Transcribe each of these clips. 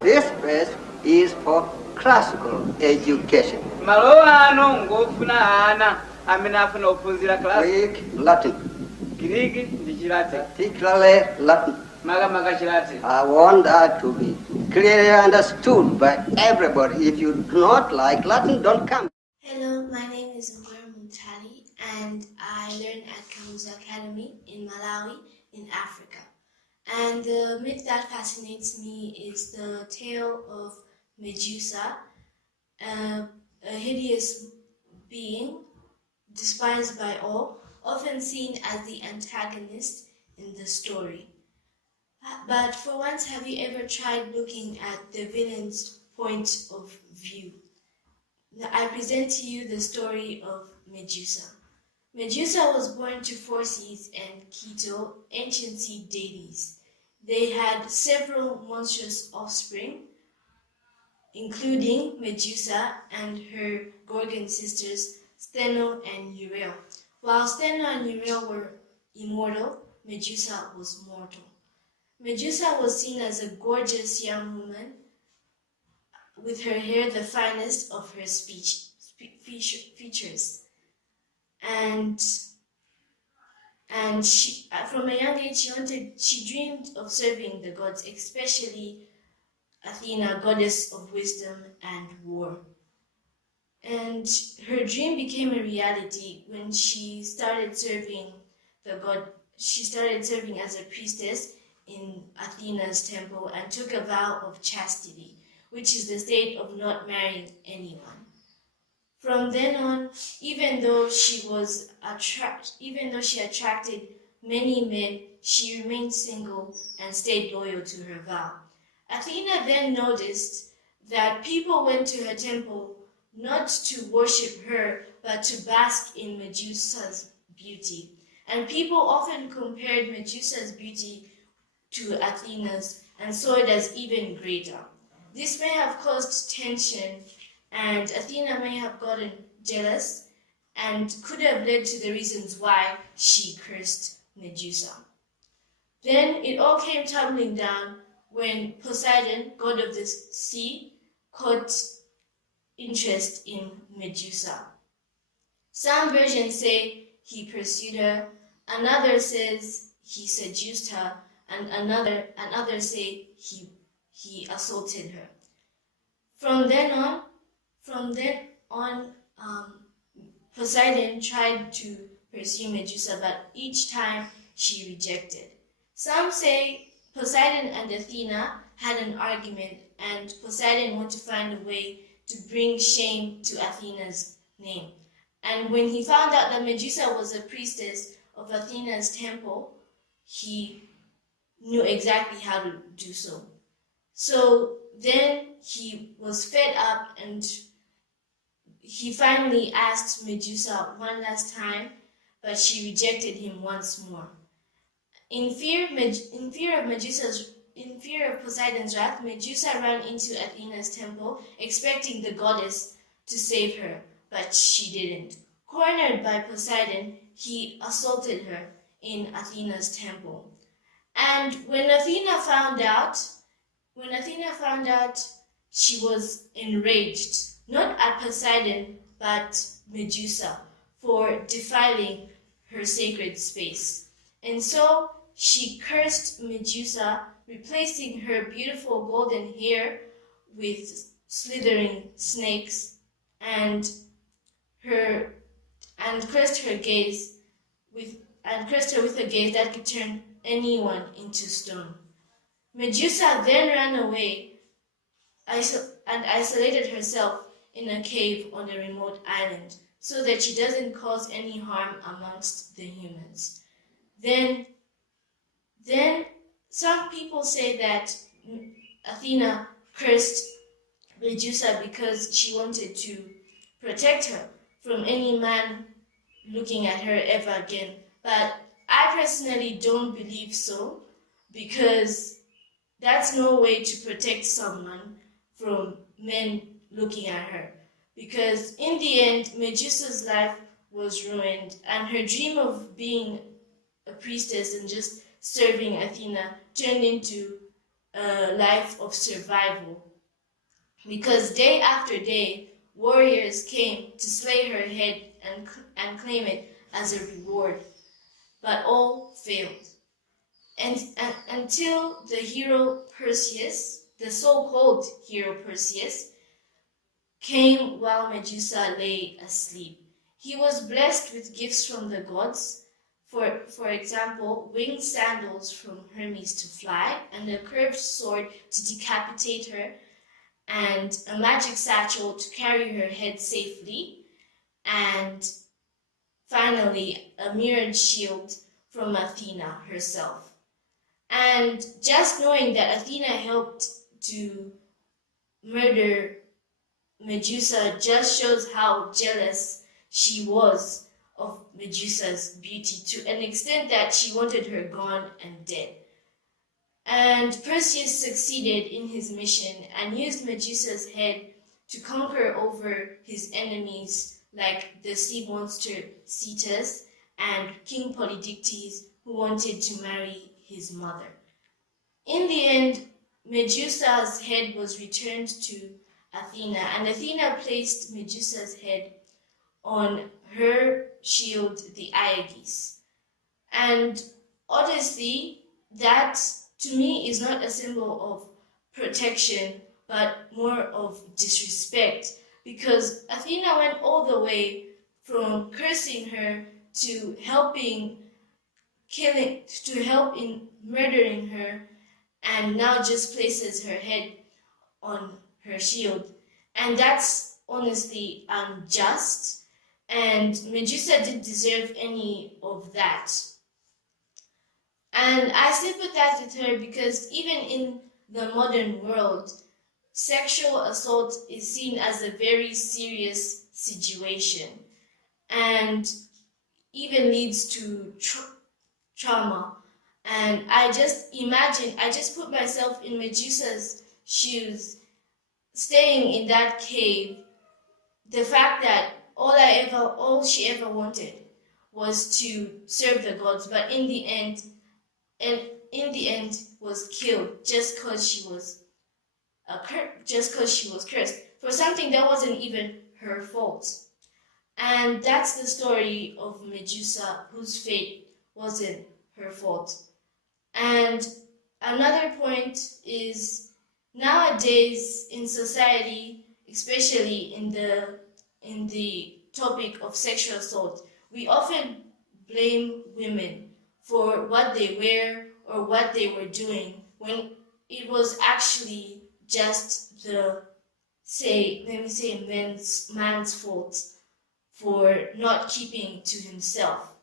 This phrase is for classical education. Greek, Latin. Particularly Latin. I want that to be clearly understood by everybody. If you do not like Latin, don't come. Hello, my name is Ungweru Munthali and I learn at Kamuzu Academy in Malawi in Africa. And the myth that fascinates me is the tale of Medusa, a hideous being despised by all, often seen as the antagonist in the story. But for once, have you ever tried looking at the villain's point of view? I present to you the story of Medusa. Medusa was born to Phorcys and Keto, ancient sea deities. They had several monstrous offspring, including Medusa and her Gorgon sisters, Steno and Uriel. While Steno and Uriel were immortal, Medusa was mortal. Medusa was seen as a gorgeous young woman with her hair the finest of her features. And she, from a young age, she dreamed of serving the gods, especially Athena, goddess of wisdom and war. And her dream became a reality when she started serving the god. She started serving as a priestess in Athena's temple and took a vow of chastity, which is the state of not marrying anyone. From then on, even though she attracted many men, she remained single and stayed loyal to her vow. Athena then noticed that people went to her temple not to worship her, but to bask in Medusa's beauty. And people often compared Medusa's beauty to Athena's and saw it as even greater. This may have caused tension, and Athena may have gotten jealous and could have led to the reasons why she cursed Medusa. Then it all came tumbling down when Poseidon, god of the sea, caught interest in Medusa. Some versions say he pursued her, another says he seduced her, and others say he assaulted her. From then on, Poseidon tried to pursue Medusa, but each time she rejected. Some say Poseidon and Athena had an argument, and Poseidon wanted to find a way to bring shame to Athena's name. And when he found out that Medusa was a priestess of Athena's temple, he knew exactly how to do so. So then he was fed up and he finally asked Medusa one last time, but she rejected him once more. In fear of Poseidon's wrath, Medusa ran into Athena's temple, expecting the goddess to save her, but she didn't. Cornered by Poseidon, he assaulted her in Athena's temple. And when Athena found out, she was enraged, not at Poseidon, but Medusa, for defiling her sacred space. And so she cursed Medusa, replacing her beautiful golden hair with slithering snakes, and cursed her with a gaze that could turn anyone into stone. Medusa then ran away and isolated herself in a cave on a remote island so that she doesn't cause any harm amongst the humans. Then some people say that Athena cursed Medusa because she wanted to protect her from any man looking at her ever again. But I personally don't believe so, because that's no way to protect someone from men looking at her. because in the end, Medusa's life was ruined, and her dream of being a priestess and just serving Athena turned into a life of survival. Because day after day, warriors came to slay her head and claim it as a reward, but all failed. And until the hero Perseus, the so-called hero Perseus, came while Medusa lay asleep. He was blessed with gifts from the gods, for example, winged sandals from Hermes to fly, and a curved sword to decapitate her, and a magic satchel to carry her head safely, and finally a mirrored shield from Athena herself. And just knowing that Athena helped to murder Medusa just shows how jealous she was of Medusa's beauty, to an extent that she wanted her gone and dead. And Perseus succeeded in his mission and used Medusa's head to conquer over his enemies like the sea monster Cetus and King Polydictes, who wanted to marry his mother. In the end, Medusa's head was returned to Athena, and Athena placed Medusa's head on her shield, the Aegis. And honestly, that to me is not a symbol of protection, but more of disrespect, because Athena went all the way from cursing her to help in murdering her, and now just places her head on her shield. And that's honestly unjust, and Medusa didn't deserve any of that. And I sympathize with her because even in the modern world, sexual assault is seen as a very serious situation and even leads to trauma. And I just put myself in Medusa's shoes, staying in that cave. The fact that all she ever wanted was to serve the gods, but in the end was killed just because she was cursed for something that wasn't even her fault. And that's the story of Medusa, whose fate wasn't her fault. And another point is, nowadays in society, especially in the topic of sexual assault, we often blame women for what they wear or what they were doing, when it was actually just man's fault for not keeping to himself.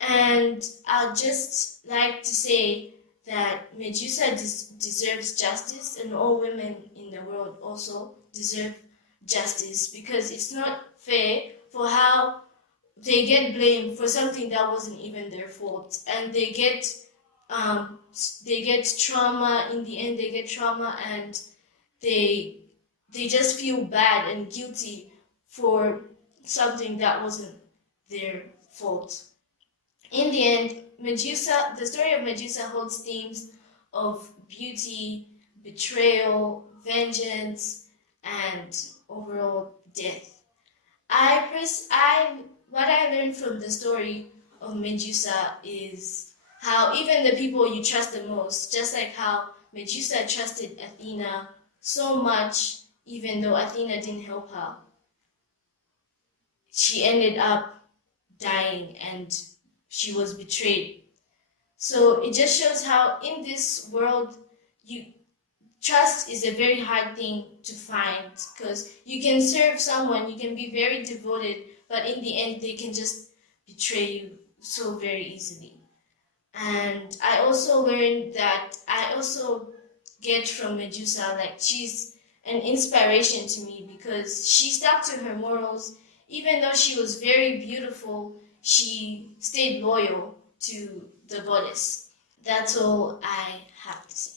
And I'd just like to say that Medusa deserves justice, and all women in the world also deserve justice, because it's not fair for how they get blamed for something that wasn't even their fault, and they get trauma. In the end, they get trauma, and they just feel bad and guilty for something that wasn't their fault. In the end, the story of Medusa holds themes of beauty, betrayal, vengeance, and overall death. What I learned from the story of Medusa is how even the people you trust the most, just like how Medusa trusted Athena so much, even though Athena didn't help her, she ended up dying and she was betrayed. So it just shows how in this world, trust is a very hard thing to find, because you can serve someone, you can be very devoted, but in the end they can just betray you so very easily. And I also learned that I also get from Medusa, like, she's an inspiration to me because she stuck to her morals. Even though she was very beautiful, she stayed loyal to the goddess. That's all I have to say.